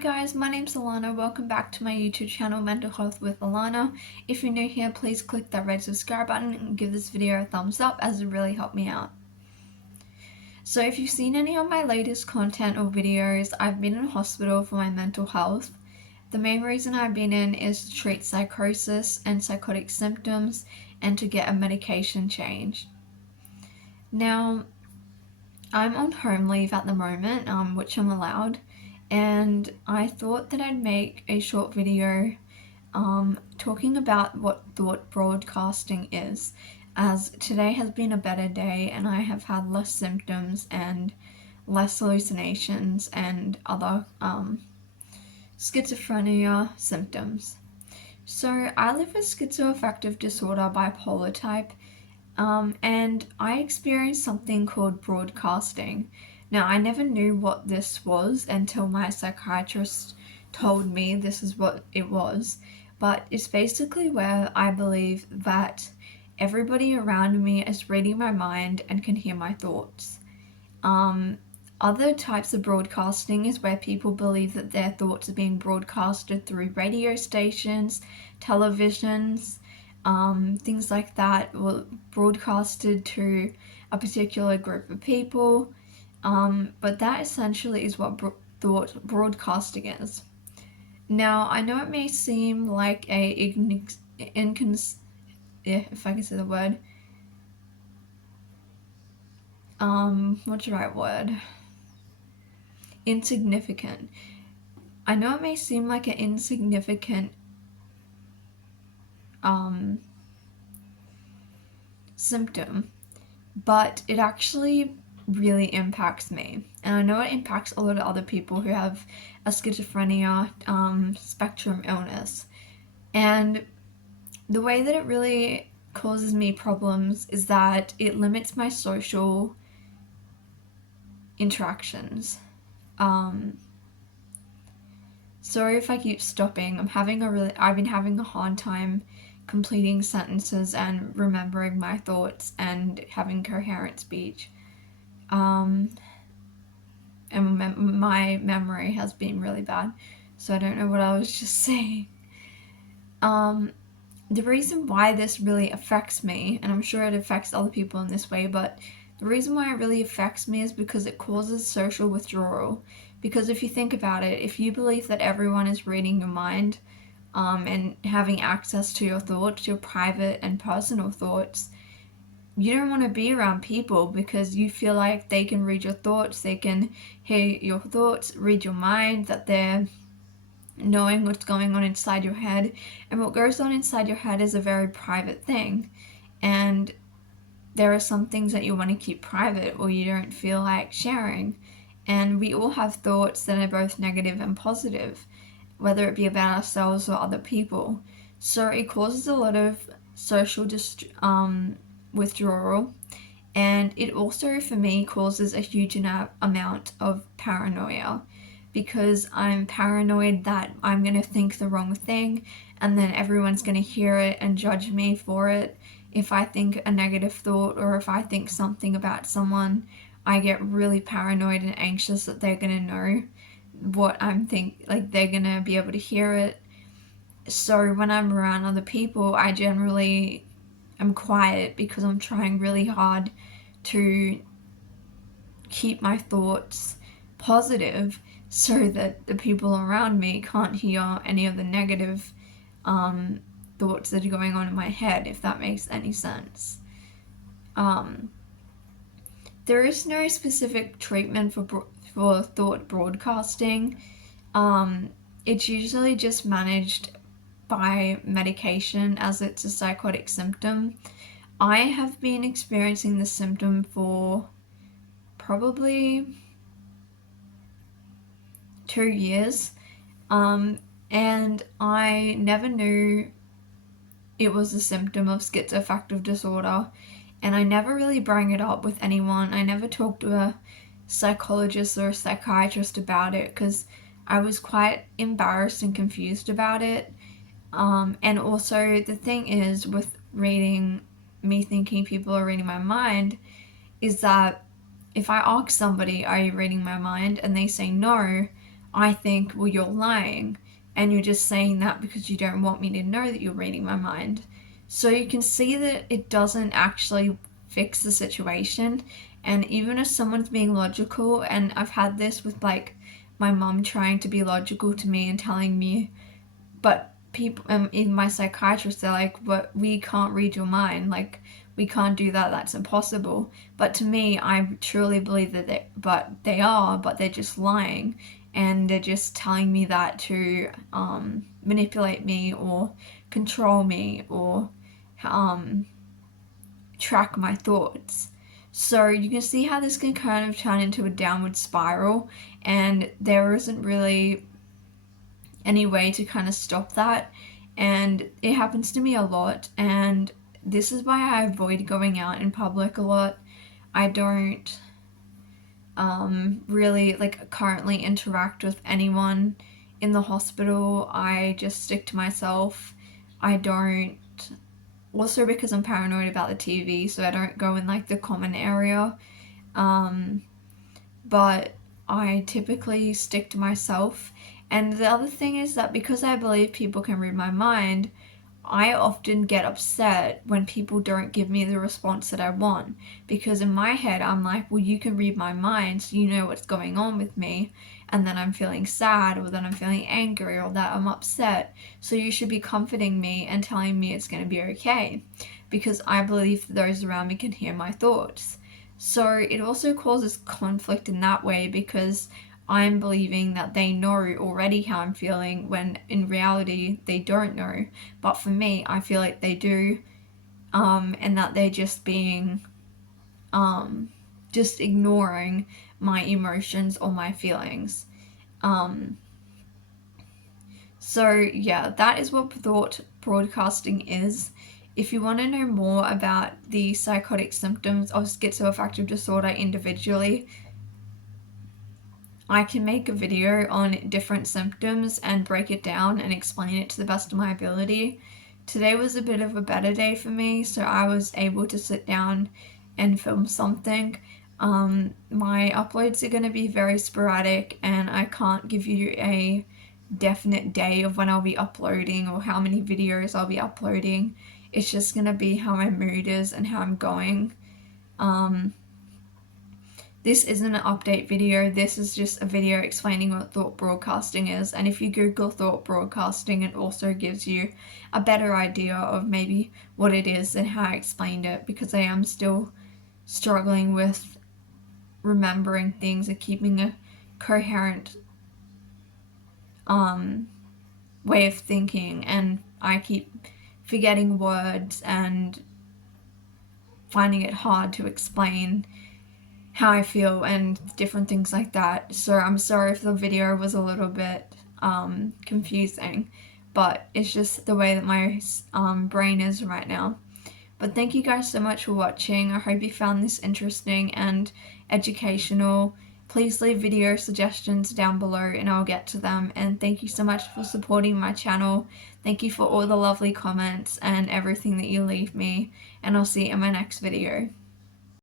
guys, my name's Alana. Welcome back to my YouTube channel, Mental Health with Alana. If you're new here, please click that red subscribe button and give this video a thumbs up as it really helped me out. So if you've seen any of my latest content or videos, I've been in hospital for my mental health. The main reason I've been in is to treat psychosis and psychotic symptoms and to get a medication change. Now, I'm on home leave at the moment, which I'm allowed, and I thought that I'd make a short video talking about what thought broadcasting is, as today has been a better day and I have had less symptoms and less hallucinations and other schizophrenia symptoms. So I live with schizoaffective disorder, bipolar type, and I experienced something called broadcasting. Now, I never knew what this was until my psychiatrist told me this is what it was, but it's basically where I believe that everybody around me is reading my mind and can hear my thoughts. Other types of broadcasting is where people believe that their thoughts are being broadcasted through radio stations, televisions, things like that, were broadcasted to a particular group of people, but that essentially is what thought broadcasting is. Now, I know it may seem like if I can say the word, what's the right word? Insignificant. I know it may seem like an insignificant symptom, but it actually really impacts me. And I know it impacts a lot of other people who have a schizophrenia spectrum illness. And the way that it really causes me problems is that it limits my social interactions. Sorry if I keep stopping. I've been having a hard time completing sentences and remembering my thoughts and having coherent speech. And my memory has been really bad, so I don't know what I was just saying. The reason why this really affects me, and I'm sure it affects other people in this way, but the reason why it really affects me is because it causes social withdrawal. Because if you think about it, if you believe that everyone is reading your mind, and having access to your thoughts, your private and personal thoughts, you don't want to be around people because you feel like they can read your thoughts, they can hear your thoughts, read your mind, that they're knowing what's going on inside your head. And what goes on inside your head is a very private thing. And there are some things that you want to keep private or you don't feel like sharing. And we all have thoughts that are both negative and positive, whether it be about ourselves or other people. So it causes a lot of social withdrawal, and it also, for me, causes a huge amount of paranoia, because I'm paranoid that I'm going to think the wrong thing and then everyone's going to hear it and judge me for it. If I think a negative thought or if I think something about someone, I get really paranoid and anxious that they're going to know what I'm thinking, like they're going to be able to hear it. So when I'm around other people, I generally am quiet because I'm trying really hard to keep my thoughts positive so that the people around me can't hear any of the negative thoughts that are going on in my head, if that makes any sense. There is no specific treatment for thought broadcasting. It's usually just managed by medication, as it's a psychotic symptom. I have been experiencing this symptom for probably 2 years, and I never knew it was a symptom of schizoaffective disorder, and I never really bring it up with anyone. I never talked to a psychologist or a psychiatrist about it because I was quite embarrassed and confused about it. And also, the thing is with me thinking people are reading my mind, is that if I ask somebody, are you reading my mind? And they say no, I think, well, you're lying, and you're just saying that because you don't want me to know that you're reading my mind. So you can see that it doesn't actually fix the situation. And even if someone's being logical, and I've had this with like my mum trying to be logical to me and telling me, but people, even my psychiatrist, they're like, "But we can't read your mind. Like, we can't do that. That's impossible." But to me, I truly believe that but they're just lying, and they're just telling me that to manipulate me or control me or um, track my thoughts. So you can see how this can kind of turn into a downward spiral, and there isn't really any way to kind of stop that. And it happens to me a lot, and this is why I avoid going out in public a lot. I don't really like currently interact with anyone in the hospital. I just stick to myself. I don't, also because I'm paranoid about the TV, so I don't go in like the common area. Um, but I typically stick to myself. And the other thing is that because I believe people can read my mind, I often get upset when people don't give me the response that I want. Because in my head, I'm like, well, you can read my mind, so you know what's going on with me. And then I'm feeling sad, or then I'm feeling angry, or that I'm upset. So you should be comforting me and telling me it's going to be okay. Because I believe those around me can hear my thoughts. So it also causes conflict in that way because I'm believing that they know already how I'm feeling when in reality they don't know. But for me, I feel like they do, and that they're just being, just ignoring my emotions or my feelings. Um, so yeah, that is what thought broadcasting is. If you want to know more about the psychotic symptoms of schizoaffective disorder individually, I can make a video on different symptoms and break it down and explain it to the best of my ability. Today was a bit of a better day for me, so I was able to sit down and film something. My uploads are going to be very sporadic, and I can't give you a definite day of when I'll be uploading or how many videos I'll be uploading. It's just going to be how my mood is and how I'm going. This isn't an update video, this is just a video explaining what thought broadcasting is, and if you Google thought broadcasting, it also gives you a better idea of maybe what it is and how I explained it, because I am still struggling with remembering things and keeping a coherent way of thinking, and I keep forgetting words and finding it hard to explain how I feel and different things like that. So I'm sorry if the video was a little bit confusing, but it's just the way that my brain is right now. But thank you guys so much for watching. I hope you found this interesting and educational. Please leave video suggestions down below and I'll get to them. And thank you so much for supporting my channel. Thank you for all the lovely comments and everything that you leave me. And I'll see you in my next video.